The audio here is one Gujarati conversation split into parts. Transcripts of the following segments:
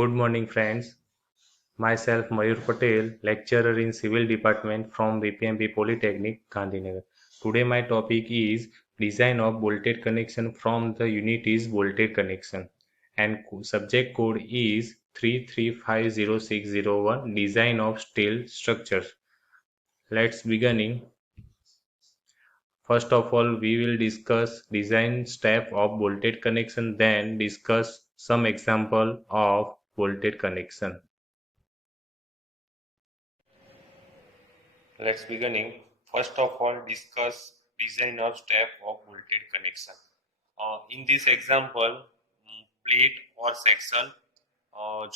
Good morning, friends. Myself, Mayur Patel, lecturer in Civil Department from BPMB Polytechnic, Gandhinagar. Today, my topic is design of bolted connection from the unit is bolted connection, and subject code is 3350601 design of steel structures. Let's beginning. First of all, we will discuss design step of bolted connection, then discuss some example of bolted connection. Let's beginning. First of all, discuss design of step of bolted connection. In this example, plate or section,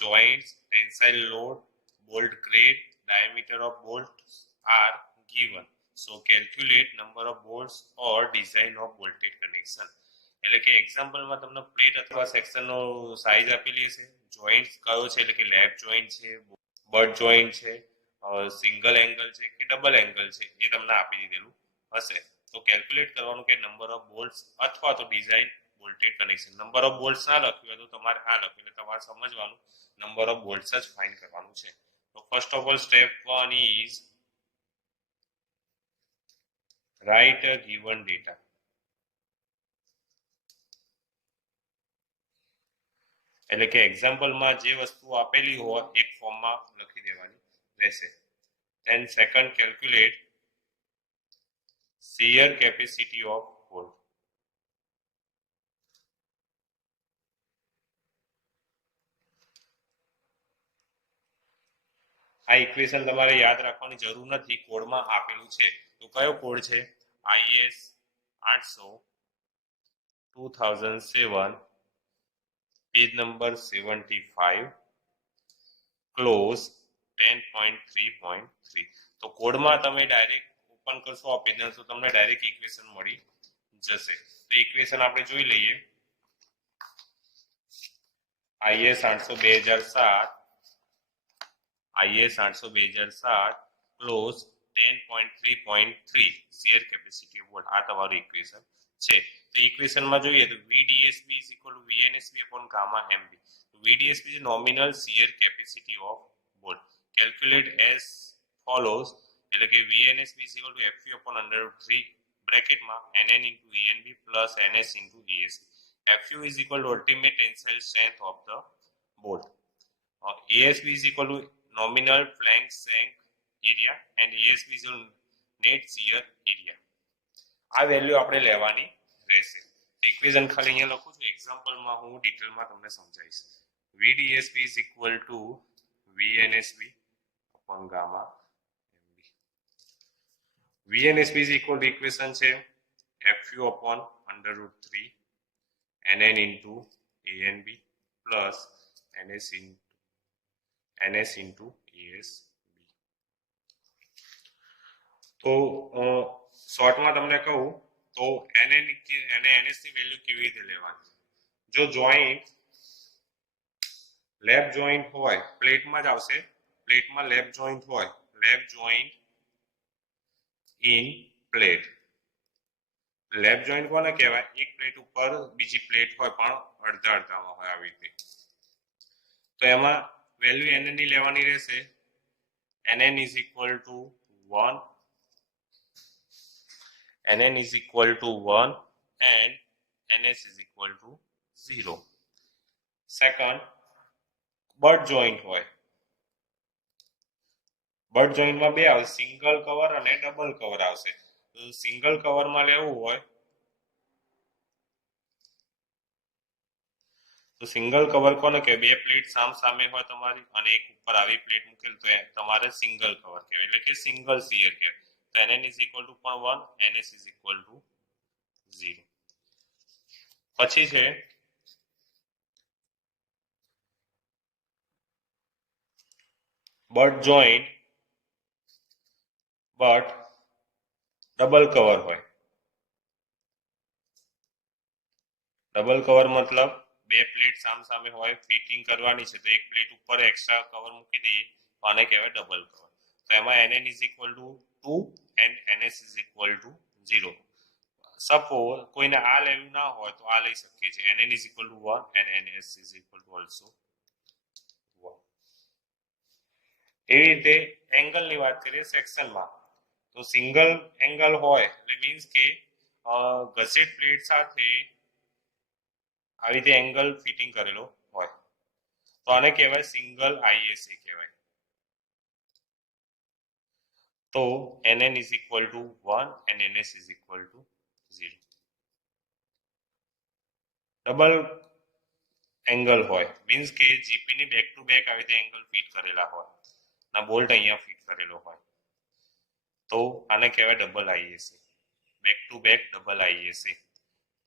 joints, tensile load, bolt grade, diameter of bolts are given. So calculate number of bolts or design of bolted connection. એટલે કે એક્ઝામ્પલમાં તમને પ્લેટ અથવા સેક્શનનો સાઇઝ આપેલી હશે, જોઈન્ટ કયો છે એટલે કે લેપ જોઈન્ટ છે, બટ જોઈન્ટ છે, સિંગલ એંગલ છે કે ડબલ એંગલ છે એ તમને આપી દીધેલું હશે. તો કેલ્ક્યુલેટ કરવાનું કે નંબર ઓફ બોલ્ટ્સ અથવા તો design bolted connection. Number of bolts ના લખ્યું હોય તો તમારે આ લખ્યું એટલે તમારે સમજવાનું નંબર ઓફ બોલ્ટ્સ જ ફાઇન્ડ કરવાનું છે. તો first of all step 1 is write a given data. એટલે કે એક્ઝામ્પલમાં જે વસ્તુ આપેલી હોય એક ફોર્મમાં લખી દેવાની રહેશે. then second calculate shear capacity of bolt. આ ઇક્વેશન તમારે યાદ રાખવાની જરૂર નથી, કોડમાં આપેલું છે. તો કયો કોડ છે? IS 800 2007 page number 75 clause 10.3.3. તો કોડમાં તમે ડાયરેક્ટ ઓપન કરશો આ પેજ તો તમને ડાયરેક્ટ ઇક્વેશન મળી જશે. તો ઇક્વેશન આપણે જોઈ લઈએ. IS 800 2007 IS 800 2007 clause 10.3.3 shear capacity of bolt. આ તમારું ઇક્વેશન છે. તો ઇક્વેશનમાં જોઈએ તો VDSB is equal to VNSB upon gamma MB. VDSB is nominal shear capacity of bolt. Calculate as follows. એટલે કે VNSB is equal to FU upon under root 3 બ્રેકેટમાં NN into ENB plus NS into ESB. FU is equal to ultimate tensile strength of the bolt. ASB is equal to nominal flank strength area and ASB is equal to net shear area. આ વેલ્યુ આપણે લેવાની રહેશે. ઇક્વેશન ખાલી અહીંયા લખું છું, એક્ઝામ્પલમાં હું ડિટેલમાં તમને સમજાવીશ. VDSB is equal to VNSB upon gamma MB. VNSB is equal to equation છે FU upon under root 3 NN into ANB plus NS into ASB. તો શોર્ટમાં તમને કહું તો NN અને NS ની વેલ્યુ કેવી રીતે લેવાની? જો જોઈન્ટ લેપ જોઈન્ટ હોય પ્લેટમાં જ આવશે. પ્લેટમાં લેપ જોઈન્ટ હોય, lap joint in plate. Lap joint કોને કહેવાય? એક પ્લેટ ઉપર બીજી પ્લેટ હોય પણ અડધા અડધામાં હોય આવી રીતે. તો એમાં વેલ્યુ NN ની લેવાની રહેશે. NN is equal to 1, NN is equal to 1 and NS is equal to 0. Second, butt joint હોય. બટ જોઈન્ટમાં બે આવશે, સિંગલ કવર અને ડબલ કવર આવશે. તો સિંગલ કવરમાં લેવું હોય તો સિંગલ કવર કોને કે બે પ્લેટ સામ સામે હોય તમારી અને એક ઉપર આવી પ્લેટ મૂકેલ તો તમારે સિંગલ કવર કહેવાય એટલે કે સિંગલ શિયર કહેવાય. તો NN is equal to 1, NS is equal to 0. પછી છે butt joint but double cover હોય. ડબલ કવર મતલબ બે પ્લેટ સામ સામે હોય, ફિટિંગ કરવાની છે તો એક પ્લેટ ઉપર એક્સ્ટ્રા કવર મૂકી દઈએ તો આને કહેવાય ડબલ કવર. તો એમાં NN is equal to 2 and NS is equal to 0. Suppose કોઈને આ લેવું ના હોય તો આ લઈ શકીએ છીએ. NN is equal to 1 and NS is equal to also એવી રીતે એંગલની વાત કરીએ સેક્શનમાં, તો સિંગલ એંગલ હોય એટલે મીન્સ કે ગસેટ પ્લેટ સાથે આવી રીતે એંગલ ફિટિંગ કરેલો હોય તો આને કહેવાય સિંગલ આઈએસએ કહેવાય. તો nn is equal to 1 and ns is equal to 0. Double angle હોય મીન્સ કે જીપી ની બેક ટુ બેક આવી રીતે એંગલ ફિટ કરેલા હોય ના બોલ્ટ અહીંયા ફિટ કરેલો હોય તો આને કહેવાય double ISA, back to back double ISA.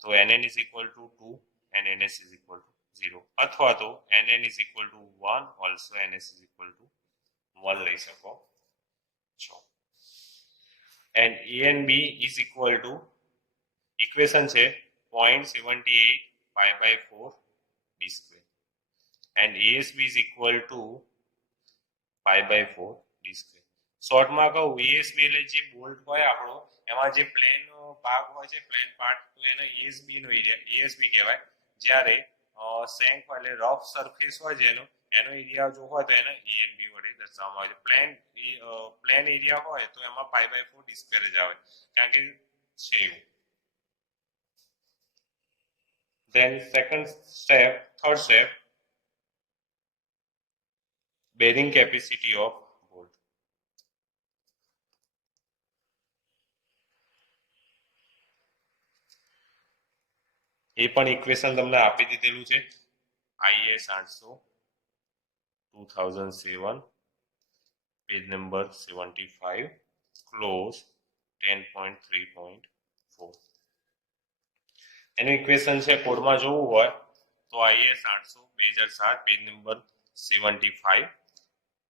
તો nn is equal to 2 and ns is equal to 0, અથવા તો nn is equal to 1 also ns is equal to 1 લઈ શકો છો. and a and b is equal to equation છે 0.78 pi by 4 d square and asb is equal to pi by 4 d square. શોર્ટમાં કહું asb એટલે જે બોલ્ટ હોય આપણો એમાં જે પ્લેન ભાગ હોય છે પ્લેન પાર્ટ તો એને asb નો એરિયા asb કહેવાય. જ્યારે સેન્ક હોય એટલે રફ સરફેસ હોય જેનો એનો એરિયા જો હોય તો એને anb વડે દર્શાવવામાં આવે છે. પ્લેન એરિયા હોય તો એમાં pi by 4 d square જ આવે કારણ કે છે એવું. then third step bearing capacity of bolt. એ પણ ઇક્વેશન તમને આપી દીધેલું છે IS 800 2007 પેજ નંબર 75 ક્લોઝ 10.3.4. એનું ઇક્વેશન છે કોડમાં જોવું હોય તો IS 800 2007 page number 75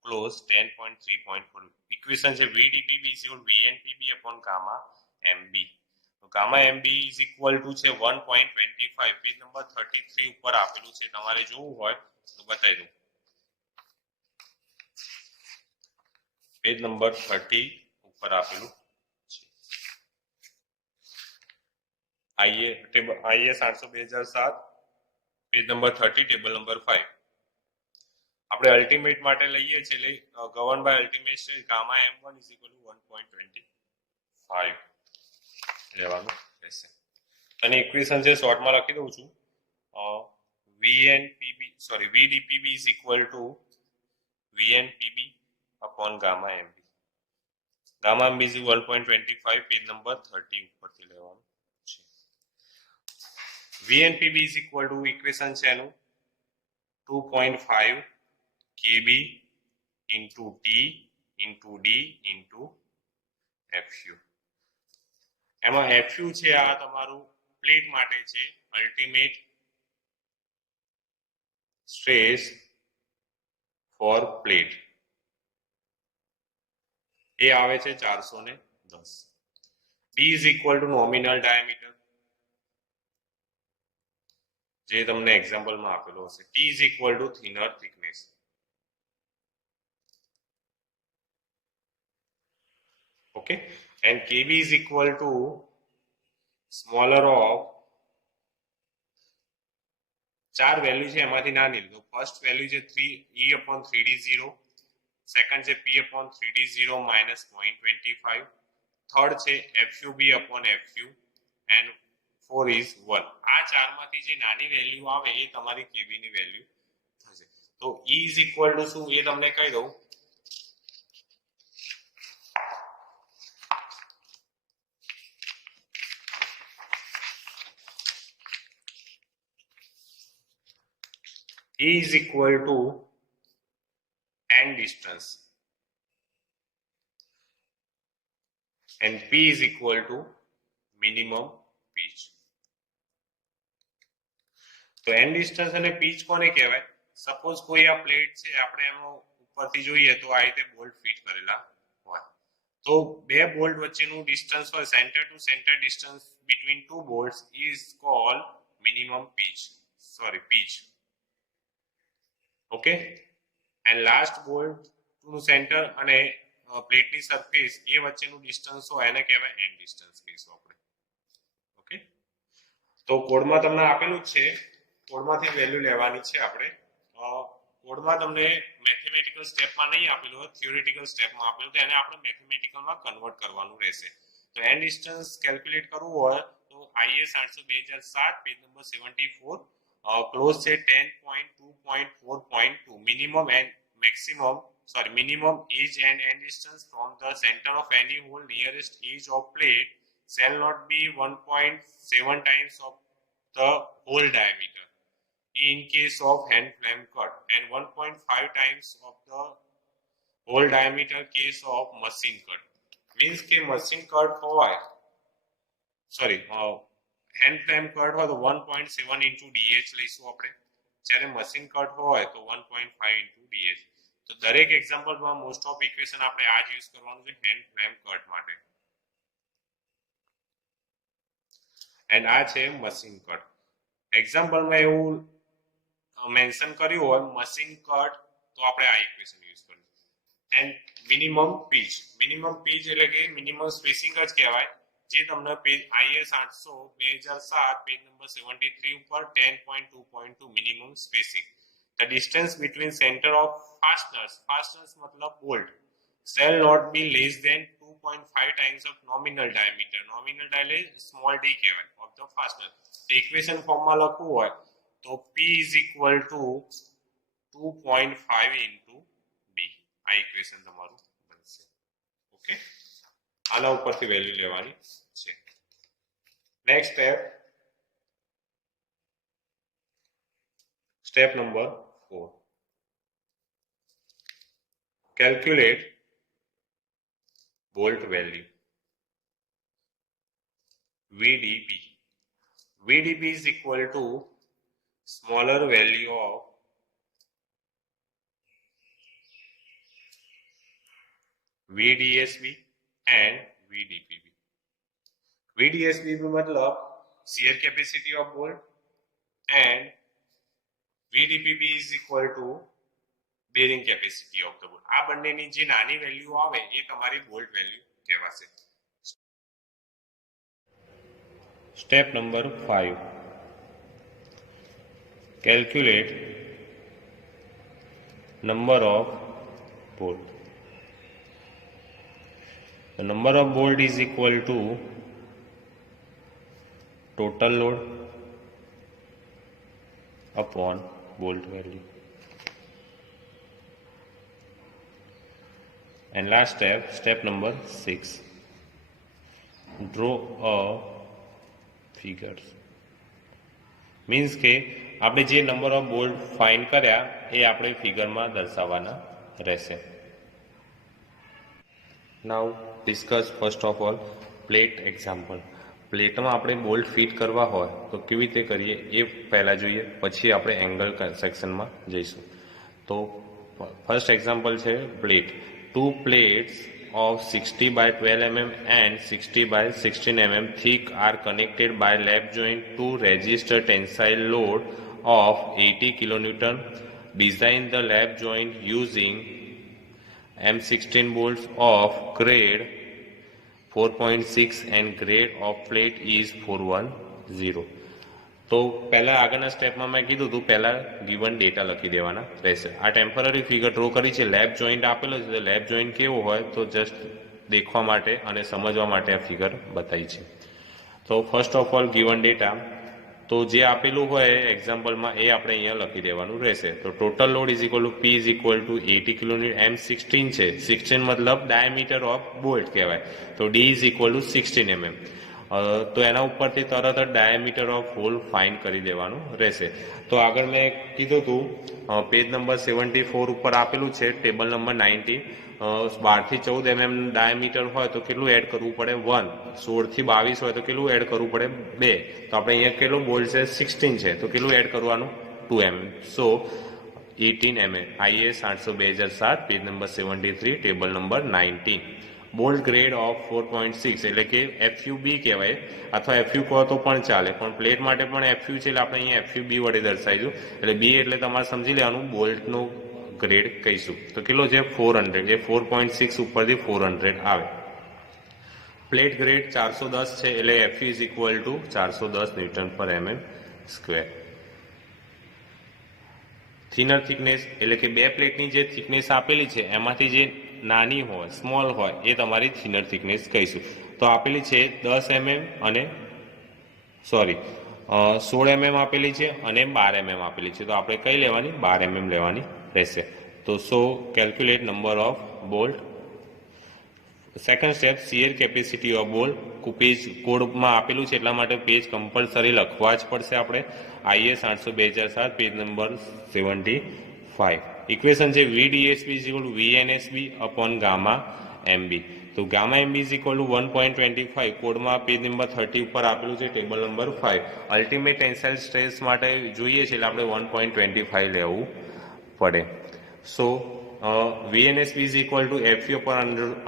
clause 10.3.4. Equation છે VDPB VNPB upon gamma MB. તો gamma MB is equal to છે 1.25 પેજ નંબર 33 ઉપર આપેલું છે. તમારે જોવું હોય તો બતાવી દઉં. પેજ નંબર 30 ઉપર આપેલું IS 800 2007 page number 30 table number 5. આપણે અલ્ટિમેટ માટે લઈએ છીએ એટલે ગવર્ન બાય અલ્ટિમેટ છે gamma m1 is equal to 1.25 લેવાનું રહેશે. અને ઇક્વેશન છે શોર્ટમાં લખી દઉં છું VDPB is equal to VNPB upon gamma MB. gamma MB is 1.25 page number 30 ઉપરથી લેવાનું છે. VNPB is equal to equation છે એનું 2.5 kb into T into D into FU. એમાં FU છે આ તમારું પ્લેટ માટે છે અલ્ટિમેટ સ્ટ્રેસ ફોર પ્લેટ. એ આવે છે 410. B is equal to nominal diameter જે તમને એક્ઝામ્પલમાં આપેલો હશે. T is equal to thinner thickness. Okay, and KB is equal to smaller of 4 value છે એમાંથી ના લીધું. ફર્સ્ટ વેલ્યુ છે 3E/3D0, સેકન્ડ છે P/3D0 minus 0.25, થર્ડ છે FUB/FU and 4 is 1. આ ચારમાંથી જે નાની વેલ્યુ આવે એ તમારી KB ની વેલ્યુ થશે. તો E is equal to શું એ તમને કહી દઉં. E is equal to end distance and P is equal to minimum pitch. તો end distance અને pitch કોને કહેવાય? સપોઝ કોઈ આ પ્લેટ છે આપણે એનો ઉપરથી જોઈએ તો આ રીતે બોલ્ટ ફિટ કરેલા હોય તો બે બોલ્ટ વચ્ચેનું ડિસ્ટન્સ હોય centre two centre distance between two bolts is called minimum pitch. Okay, and last bolt નું સેન્ટર અને પ્લેટની સરફેસ એ વચ્ચેનું ડિસ્ટન્સ હોય એને કહેવાય એન્ડ ડિસ્ટન્સ કહીશું આપણે. ઓકે, તો કોડમાં તમને આપેલું જ છે, કોડમાંથી વેલ્યુ લેવાની છે આપણે. કોડમાં તમને મેથેમેટિકલ સ્ટેપમાં નહીં આપેલું હોય, થિયોરિટિકલ સ્ટેપમાં આપેલું, તો એને આપણે મેથેમેટિકલમાં કન્વર્ટ કરવાનું રહેશે. તો એન્ડ ડિસ્ટન્સ કેલ્ક્યુલેટ કરવું હોય તો IS 800/2007 પેજ નંબર 74 ક્લોઝ છે 10.2.4.2 minimum and maximum minimum edge and end distance from the center of any hole nearest edge of plate shall not be 1.7 times of the hole diameter in case of hand flame cut and 1.5 times of the hole diameter case of machine cut. Means કે machine cut હોય hand flame cut હોય તો 1.7 into DH લઈશું આપણે, જ્યારે machine cut હોય તો 1.5 into DH. તો દરેક એક્ઝામ્પલમાં મોસ્ટ ઓફ ઇક્વેશન આપણે આ જ યુઝ કરવાનું છે હેન્ડ ફ્લેમ કટ માટે. એન્ડ આ છે મશીન કટ. એક્ઝામ્પલમાં એવું મેન્શન કર્યું હોય મશીન કટ તો આપણે આ ઇક્વેશન યુઝ કરીશું. એન્ડ મિનિમમ પીચ એટલે કે મિનિમમ સ્પેસિંગ જ કહેવાય, જે તમને પેજ IS 800/2007 પેજ નંબર 73 ઉપર 10.2.2 minimum spacing. The distance between center of fasteners मतलब bolt shall not be less than 2.5 times of nominal diameter. Nominal diameter small d કહેવાય of the fastener. તો ઇક્વેશન ફોર્મમાં લખવું હોય તો P is equal to 2.5 into B. આ ઇક્વેશન તમારું બનશે. ઓકે, આના ઉપરથી વેલ્યુ લેવાની છે. Next step number 4. Calculate bolt value VDB. VDB is equal to smaller value of VDSB and VDPB. VDSB मतलब shear capacity of bolt and VDPB is equal to bearing capacity of the bolt. આ બંનેની જે નાની વેલ્યુ આવે એ તમારી બોલ્ટ વેલ્યુ કહેવાશે. Step number 5. Calculate number of bolt. The number of bolt is equal to total load upon bolt value. And last step number 6. Draw a figures. Means કે આપણે જે નંબર ઓફ બોલ્ટ ફાઇન્ડ કર્યા એ આપણે ફિગરમાં દર્શાવવાના રહેશે. Now discuss first of all plate example. પ્લેટમાં આપણે બોલ્ટ ફિટ કરવા હોય તો કેવી રીતે કરીએ એ પહેલાં જોઈએ, પછી આપણે એંગલ સેક્શનમાં જઈશું. તો ફર્સ્ટ એક્ઝામ્પલ છે plate. 2 plates of 60/12 mm and 60/16 mm thick are connected by lap joint to register tensile load of 80 kN. Design the lap joint using M16 bolts of grade 4.6 and grade of plate is 410. તો પહેલા આગળના સ્ટેપમાં મેં કીધું હતું પહેલા ગિવન ડેટા લખી દેવાના રહેશે. આ ટેમ્પરરી ફિગર ડ્રો કરી છે, લેપ જોઈન્ટ આપેલો છે, તો લેપ જોઈન્ટ કેવો હોય તો જસ્ટ દેખવા માટે અને સમજવા માટે આ ફિગર બતાવી છે. તો first of all given data, તો જે આપેલું હોય એક્ઝામ્પલમાં એ આપણે અહીંયા લખી દેવાનું રહેશે. તો total load is equal to P is equal to 80 kN. M16 છે, 16 મતલબ ડાયામીટર ઓફ બોલ્ટ કહેવાય, તો D is equal to 16 mm. તો એના ઉપરથી તરત જ ડાયામીટર ઓફ હોલ ફાઇન્ડ કરી દેવાનું રહેશે. તો આગળ મેં કીધું હતું પેજ નંબર 74 ઉપર આપેલું છે ટેબલ નંબર 90. 12 થી 14 mm ડાયામીટર હોય તો કેટલું એડ કરવું પડે 1. 16 થી 22 હોય તો કેટલું એડ કરવું પડે 2. તો આપણે અહીંયા કેટલું બોલ્ટ છે 16 છે તો કેટલું એડ કરવાનું 2 mm. So 18 mm. IS 800/2007 page number 73 table number 19. Bolt grade of 4.6 એટલે કે FUB કહેવાય, અથવા FU કહો તો પણ ચાલે, પણ પ્લેટ માટે પણ FU છે એટલે આપણે અહીંયા FUB વડે દર્શાવીશું. એટલે B એટલે તમારે સમજી લેવાનું બોલ્ટનો ગ્રેડ કહીશું. તો કેટલો છે 400, એ 4.6 ઉપરથી 400 આવે. પ્લેટ ગ્રેડ 410 છે એટલે FU is equal to 410 Nm/mm². Thinner thickness એટલે કે બે પ્લેટની જે થિકનેસ આપેલી છે એમાંથી જે નાની હોય સ્મોલ હોય એ તમારી થિનર થિકનેસ કહીશું. તો આપેલી છે 10 mm અને 16 mm આપેલી છે અને 12 mm આપેલી છે. તો આપણે કઈ લેવાની? 12 mm લેવાની રહેશે. તો calculate number of bolt. Second step, shear capacity of bolt. Page કોડમાં આપેલું છે એટલા માટે પેજ કમ્પલસરી લખવા જ પડશે આપણે. IS 800/2007 page number 75. ઇક્વેશન છે VDSB VNSB upon gamma MB. તો gamma MB is equal to 1.25. કોડમાં પેજ નંબર 30 ઉપર આપેલું છે table number 5. Ultimate tensile stress માટે જોઈએ છે એટલે આપણે 1.25 લેવું પડે. VNSB is equal to FU upon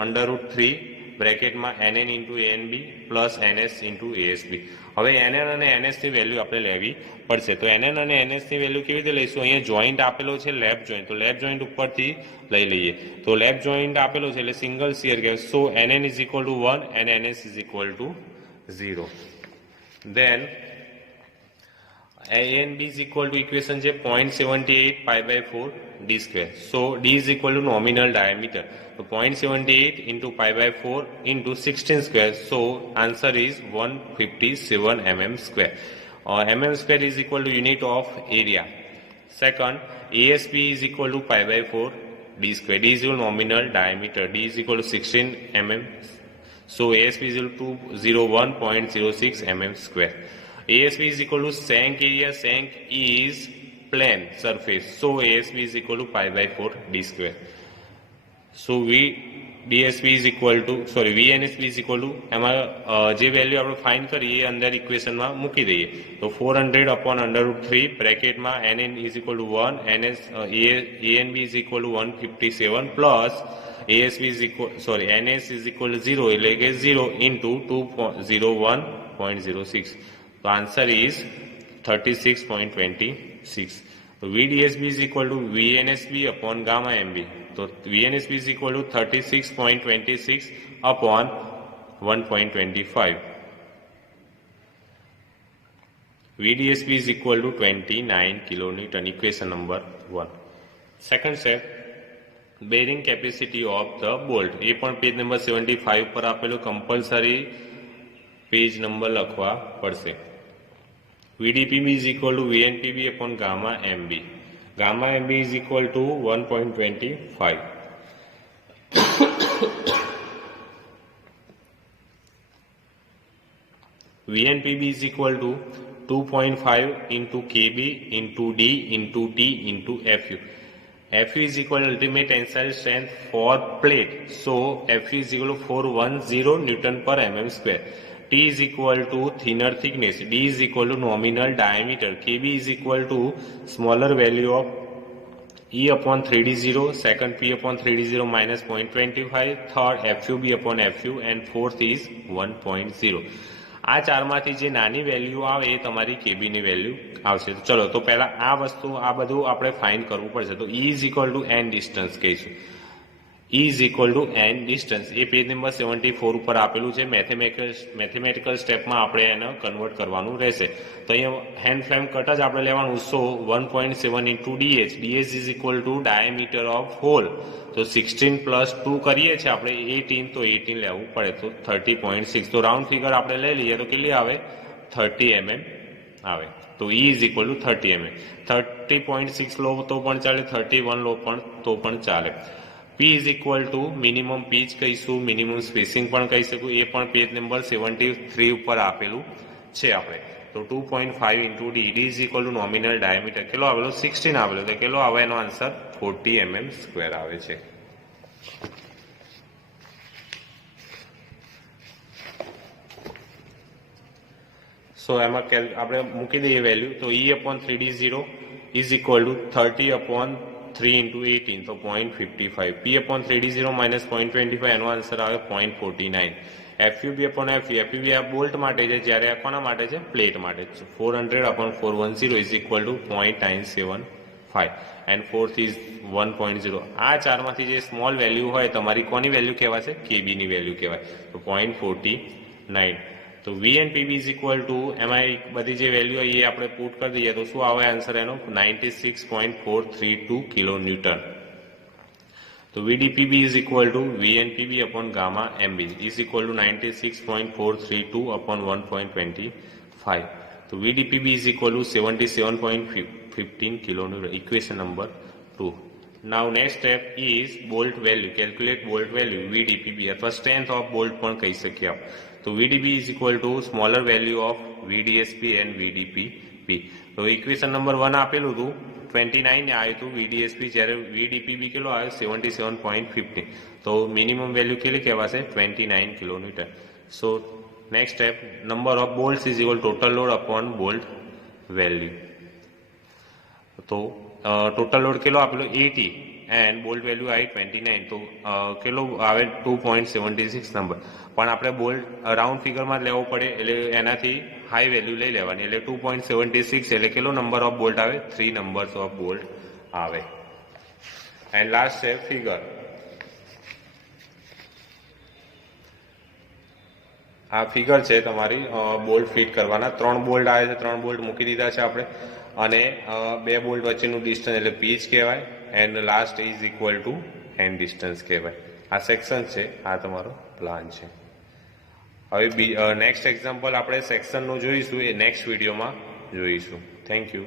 under root 3 બ્રેકેટમાં NN into ANB plus NS into ASB. હવે NN અને NS ની વેલ્યુ આપણે લેવી પડશે. તો NN અને NS ની વેલ્યુ કેવી રીતે લઈશું? અહીંયા જોઈન્ટ આપેલો છે લેફ્ટ જોઈન્ટ, તો લેફ્ટ જોઈન્ટ ઉપરથી લઈ લઈએ. તો લેફ્ટ જોઈન્ટ આપેલો છે એટલે સિંગલ શિયર કહેવાય. NN is equal to 1 and NS is equal to 0. Then ANB is equal to equation છે 0.78 pi/4 d square. D is equal to nominal diameter. So 0.78 into pi/4 into 16 square. Answer is 157 mm square. Mm square is equal to unit of area. Second, ASB is equal to pi/4 d square. D is equal to nominal diameter. D is equal to 16 mm. ASB is equal to 201.06 mm square. ASB is equal to shank area. Shank is plane surface. ASB is equal to pi/4 d square. VNSB is equal to એમાં જે વેલ્યુ આપણે ફાઇન્ડ કરીએ એ અંદર ઇક્વેશનમાં મૂકી દઈએ. તો 400 upon under root 3 બ્રેકેટમાં NN is equal to 1, ANB is equal to 157 plus NS is equal to 0 એટલે કે 0 into 201.06. તો answer is 36.26. VDSB is equal to VNSB upon gamma MB. So VNSB is equal to 36.26 upon 1.25. VDSB is equal to 29 kilonewton. Equation number 1. Second step, bearing capacity of the bolt. ये पण पेज नंबर 75 पर આપેલું कंपलसरी पेज नंबर લખવા પડશે. VDPB is equal to VNPB upon gamma MB. Gamma MB is equal to 1.25. VNPB is equal to 2.5 into KB into D into T into FU. FU is equal to ultimate tensile strength for plate. FU is equal to 410 Newton per mm square. T is equal to thinner thickness. D is equal to nominal diameter. KB is equal to smaller value of E upon 3D0. Second, P upon 3D0 minus 0.25. Third, FUB upon FU. And fourth is 1.0. આ ચારમાંથી જે નાની વેલ્યુ આવે એ તમારી કેબી ની વેલ્યુ આવશે. તો ચલો, તો પહેલા આ બધું આપણે ફાઇન્ડ કરવું પડશે. તો E is equal to n distance કહીશું. E is equal to n distance A page number 74 ઉપર આપેલું છે. મેથેમેટિકલ સ્ટેપમાં આપણે એને કન્વર્ટ કરવાનું રહેશે. તો અહીંયા હેન્ડ ફ્લેમ કટ જ આપણે લેવાનું. 1.7 into DH. DH is equal to diameter of hole. તો 16 plus 2 કરીએ છીએ આપણે 18, તો 18 લેવું પડે. તો 30.6. તો રાઉન્ડ ફિગર આપણે લઈ લઈએ તો કેટલી આવે? 30 mm આવે. તો E is equal to 30 mm. 30.6 લો તો પણ ચાલે, 31 લો તો પણ ચાલે. P is equal to minimum pitch કહીશું, મિનિમમ સ્પેસિંગ પણ કહી શકું. એ પણ પેજ નંબર 73 ઉપર આપેલું છે આપણે. તો 2.5 into D. D is equal to nominal diameter. કેટલો આવેલો? 16 આવેલો. તો કેટલો આવે એનો આન્સર? 40 mm સ્ક્વેર આવે છે. એમાં આપણે મૂકી દઈએ વેલ્યુ. તો E upon 3D0 is equal to 30 upon 3 into 18. તો 0.55. P upon 3D0 minus 0.25 એનો આન્સર આવે 0.49. FUB upon FU. FUB આ બોલ્ટ માટે છે, જ્યારે આ કોના માટે છે? પ્લેટ માટે છે. 400 upon 410 is equal to 0.975 and fourth is 1.0. આ ચારમાંથી જે સ્મોલ વેલ્યુ હોય તમારી કોની વેલ્યુ કહેવાશે? કેબી ની વેલ્યુ કહેવાય. તો 0.49. તો VNPB ઇઝ ઇક્વલ ટુ એમાં બધી જે વેલ્યુ એ આપણે પુટ કરી દઈએ તો શું આવે આન્સર એનો 96.432 કિલો ન્યૂટન. તો VDPB is equal to VNPB upon gamma MB is equal to 96.432 upon 1.25. So VDPB is equal to 77.15 kilonewton. Equation number 2. Now next step is bolt value. Calculate bolt value VDPB अथवा strength of bolt પણ કહી શકીએ આપ. તો VDB is equal to smaller value of VDSP and VDPB. તો equation number 1 આપેલું હતું 29 ને આવ્યું હતું VDSP, જ્યારે VDPB કેટલો આવ્યો 77.15. તો મિનિમમ વેલ્યુ કેટલી કહેવાશે 29 kilonewton. So next step number of bolts is equal total load upon bolt value. તો ટોટલ લોડ કેટલો આપેલો 80 એન્ડ બોલ્ટ વેલ્યુ આવી 29. તો કેટલો આવે 2.76 નંબર. પણ આપણે બોલ્ટ રાઉન્ડ ફિગરમાં જ લેવો પડે એટલે એનાથી હાઈ વેલ્યુ લઈ લેવાની એટલે 2.76 એટલે કેટલો નંબર ઓફ બોલ્ટ આવે 3 નંબર્સ ઓફ બોલ્ટ આવે. એન્ડ લાસ્ટ છે ફિગર. આ ફિગર છે તમારી બોલ્ટ ફિટ કરવાના. 3 બોલ્ટ આવે છે, 3 બોલ્ટ મૂકી દીધા છે આપણે અને 2 બોલ્ટ વચ્ચેનું ડિસ્ટન્સ એટલે પીચ કહેવાય and last is equal to and distance કહેવાય. આ સેક્શન છે, આ તમારો પ્લાન છે. હવે નેક્સ્ટ એક્ઝામ્પલ આપણે સેક્શનનું જોઈશું, એ નેક્સ્ટ વિડીયોમાં જોઈશું. Thank you.